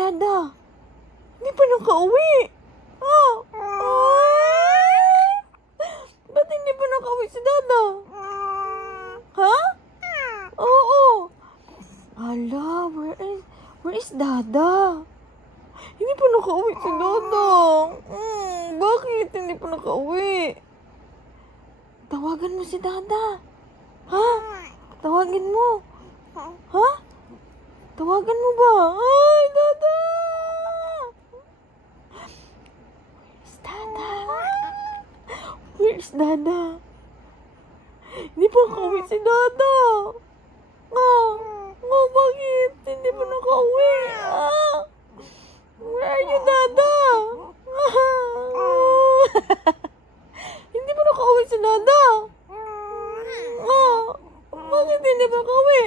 Dada? Hindi pa nakauwi. Ah! Ba't hindi pa nakauwi si Dada? Ha? Oo. Hala, where is Dada? Hindi pa nakauwi si Dada. Bakit hindi pa nakauwi? Tawagan mo si Dada. Ha? Tawagin mo. Ha? Tawagan mo ba? Ay, Dada! Where is Dada? Hindi pa nakauwi si Dada. Bakit? Hindi pa nakauwi. Where are you, Dada? Hindi pa nakauwi si Dada. Bakit hindi pa nakauwi?